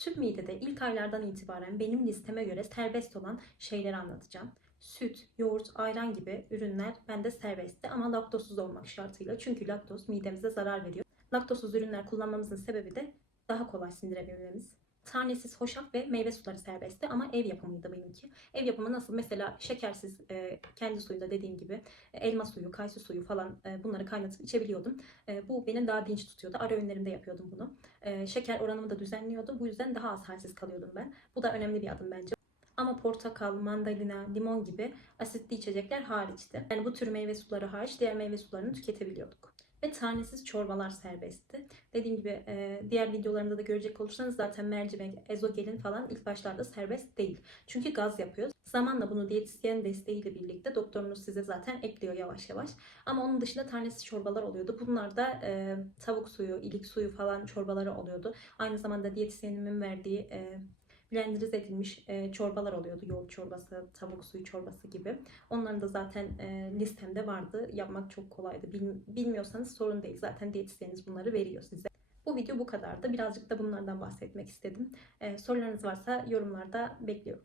Tüp midede ilk aylardan itibaren benim listeme göre serbest olan şeyleri anlatacağım. Süt, yoğurt, ayran gibi ürünler bende serbestti ama laktozsuz olmak şartıyla. Çünkü laktoz midemize zarar veriyor. Laktozsuz ürünler kullanmamızın sebebi de daha kolay sindirebilmemiz. Tanesiz hoşaf ve meyve suları serbestti ama ev yapımıydı benimki. Ev yapımı nasıl? Mesela şekersiz e, kendi suyunda dediğim gibi e, elma suyu, kayısı suyu falan e, bunları kaynatıp içebiliyordum. E, bu benim daha dinç tutuyordu. Ara öğünlerimde yapıyordum bunu. E, şeker oranımı da düzenliyordu. Bu yüzden daha az halsiz kalıyordum ben. Bu da önemli bir adım bence. Ama portakal, mandalina, limon gibi asitli içecekler hariçti. Yani bu tür meyve suları hariç diğer meyve sularını tüketebiliyorduk. Ve tanesiz çorbalar serbestti. Dediğim gibi e, diğer videolarımda da görecek olursanız zaten mercimek, ezogelin falan ilk başlarda serbest değil. Çünkü gaz yapıyor. Zamanla bunu diyetisyen desteğiyle birlikte doktorunuz size zaten ekliyor yavaş yavaş. Ama onun dışında tanesiz çorbalar oluyordu. Bunlar da e, tavuk suyu, ilik suyu falan çorbaları oluyordu. Aynı zamanda diyetisyenimin verdiği e, blenderize edilmiş e, çorbalar oluyordu. Yoğurt çorbası, tavuk suyu çorbası gibi. Onların da zaten e, listemde vardı. Yapmak çok kolaydı. Bil- bilmiyorsanız sorun değil. Zaten diyetisyeniniz bunları veriyor size. Bu video bu kadardı. Birazcık da bunlardan bahsetmek istedim. E, sorularınız varsa yorumlarda bekliyorum.